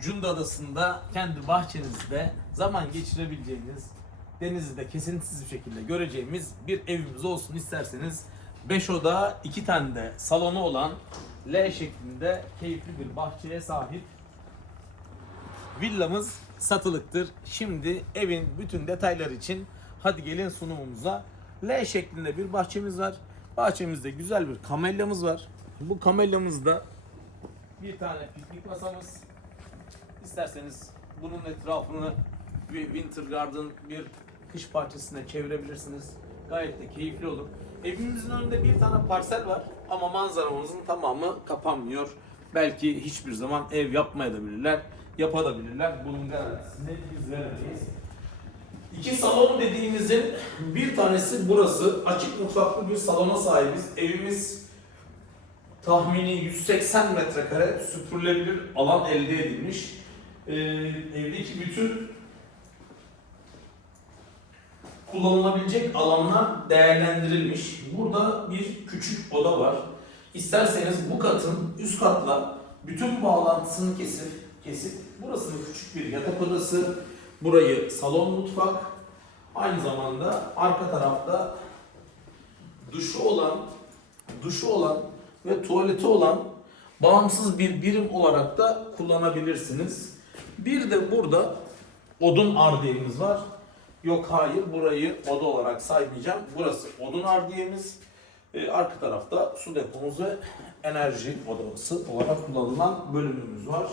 Cunda Adası'nda kendi bahçenizde zaman geçirebileceğiniz, denizi de kesintisiz bir şekilde göreceğimiz bir evimiz olsun isterseniz 5 oda, 2 tane de salonu olan L şeklinde keyifli bir bahçeye sahip villamız satılıktır. Şimdi evin bütün detayları için hadi gelin sunumumuza. L şeklinde bir bahçemiz var. Bahçemizde güzel bir kamelyamız var. Bu kamelyamızda bir tane piknik masamız. İsterseniz bunun etrafını bir winter garden, bir kış bahçesine çevirebilirsiniz. Gayet de keyifli olur. Evimizin önünde bir tane parsel var ama manzaramızın tamamı kapanmıyor. Belki hiçbir zaman ev yapmayabilirler, yapabilirler. Bunun garantisini biz veremeyiz. İki salon dediğimizin bir tanesi burası. Açık mutfaklı bir salona sahibiz. Evimiz tahmini 180 metrekare süpürülebilir alan elde edilmiş. Ee, evdeki bütün kullanılabilecek alanlar değerlendirilmiş. Burada bir küçük oda var. İsterseniz bu katın üst katla bütün bağlantısını kesip kesip burasını küçük bir yatak odası, burayı salon mutfak, aynı zamanda arka tarafta duşu olan, duşu olan ve tuvaleti olan bağımsız bir birim olarak da kullanabilirsiniz. Bir de burada odun ardiyemiz var. Yok hayır burayı oda olarak saymayacağım. Burası odun ardiyemiz. Ee, arka tarafta su depomuz ve enerji odası olarak kullanılan bölümümüz var.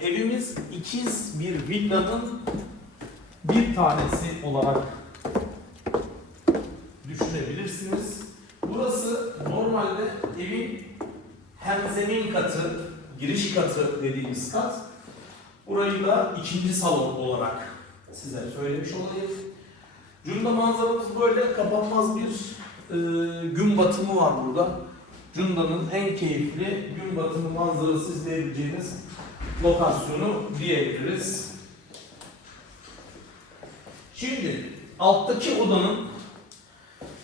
Evimiz ikiz bir villanın bir tanesi olarak düşünebilirsiniz. Burası normalde evin hem zemin katı, giriş katı dediğimiz kat. Burayı da ikinci salon olarak size söylemiş olayım. Cunda manzaramız böyle kapanmaz bir e, gün batımı var burada. Cunda'nın en keyifli gün batımı manzarası izleyebileceğiniz lokasyonu diyebiliriz. Şimdi alttaki odanın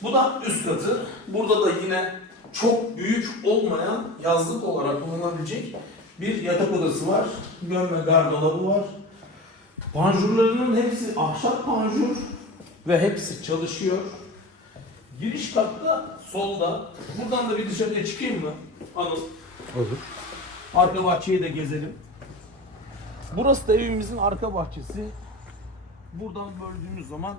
bu da üst katı. Burada da yine çok büyük olmayan yazlık olarak bulunabilecek bir yatak odası var. Gömme gardırobı var. Panjurlarının hepsi ahşap panjur ve hepsi çalışıyor. Giriş katta solda. Buradan da bir dışarıya çıkayım mı? Anıl. Olur. Arka bahçeyi de gezelim. Burası da evimizin arka bahçesi. Buradan böldüğümüz zaman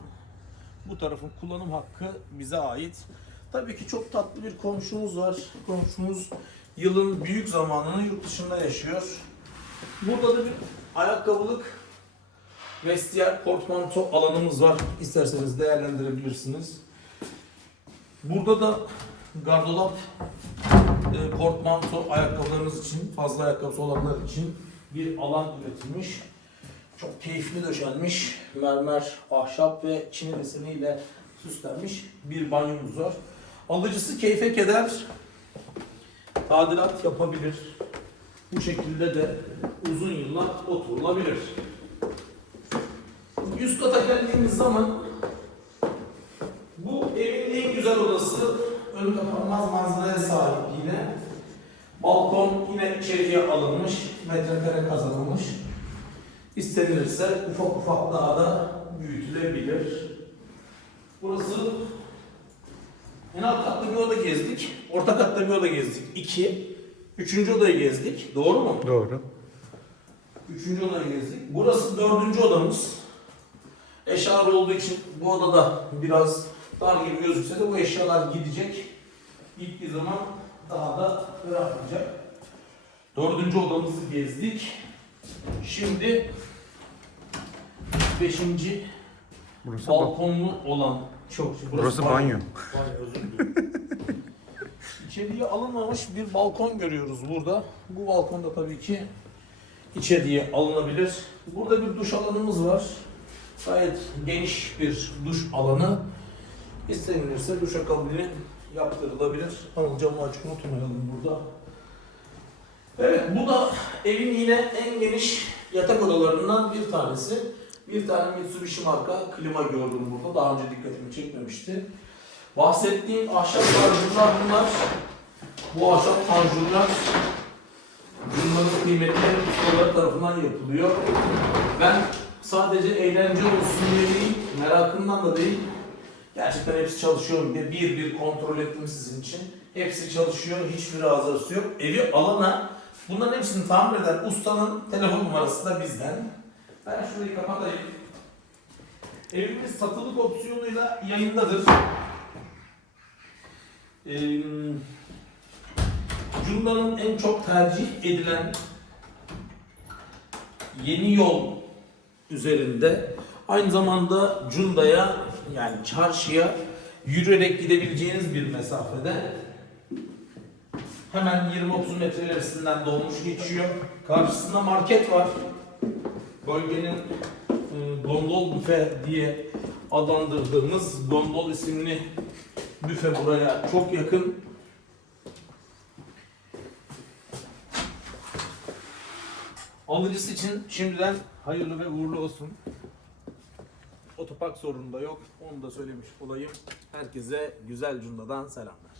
bu tarafın kullanım hakkı bize ait. Tabii ki çok tatlı bir komşumuz var. Komşumuz yılın büyük zamanını yurt dışında yaşıyor. Burada da bir ayakkabılık vestiyer portmanto alanımız var. İsterseniz değerlendirebilirsiniz. Burada da gardırop e, portmanto ayakkabılarınız için, fazla ayakkabısı olanlar için bir alan üretilmiş. Çok keyifli döşenmiş. Mermer, ahşap ve çini deseniyle süslenmiş bir banyomuz var. Alıcısı keyfe keder tadilat yapabilir. Bu şekilde de uzun yıllar oturulabilir. Üst kata geldiğimiz zaman bu evin en güzel odası ön kapanmaz manzaraya sahip yine. Balkon yine içeriye alınmış, metrekare kazanılmış. İstenilirse ufak ufak daha da büyütülebilir. Burası en alt katta bir oda gezdik. Orta katta bir oda gezdik. İki. Üçüncü odayı gezdik. Doğru mu? Doğru. Üçüncü odayı gezdik. Burası dördüncü odamız. Eşyalar olduğu için bu odada biraz dar gibi gözükse de bu eşyalar gidecek. Gittiği zaman daha da rahatlayacak. Dördüncü odamızı gezdik. Şimdi beşinci Burası ba- balkonlu olan çok Burası banyo. Banyo, özür dilerim. İçeriye alınmamış bir balkon görüyoruz burada. Bu balkonda tabii ki içeriye alınabilir. Burada bir duş alanımız var. Gayet geniş bir duş alanı. İstenilirse duş kabini yaptırılabilir. Ama camı açık unutmayalım burada. Evet bu da evin yine en geniş yatak odalarından bir tanesi. Bir tane Mitsubishi marka klima gördüm burada. Daha önce dikkatimi çekmemişti. Bahsettiğim ahşap panjurlar bunlar. Bu ahşap panjurlar bunların çok kıymetli ustalar tarafından yapılıyor. Ben sadece eğlence olsun diye değil, merakımdan da değil, gerçekten hepsi çalışıyor diye bir bir kontrol ettim sizin için. Hepsi çalışıyor, hiçbir arızası yok. Evi alana bunların hepsini tamir eden ustanın telefon numarası da bizden. Ben şurayı kapatayım. Evimiz satılık opsiyonuyla yayındadır. Ee, Cunda'nın en çok tercih edilen yeni yol üzerinde aynı zamanda Cunda'ya yani çarşıya yürüyerek gidebileceğiniz bir mesafede hemen 20-30 metre ilerisinden dolmuş geçiyor. Karşısında market var. Bölgenin e, Gondol Büfe diye adlandırdığımız Gondol isimli büfe buraya çok yakın. Alıcısı için şimdiden hayırlı ve uğurlu olsun. Otopark sorunu da yok. Onu da söylemiş olayım. Herkese güzel cundadan selamlar.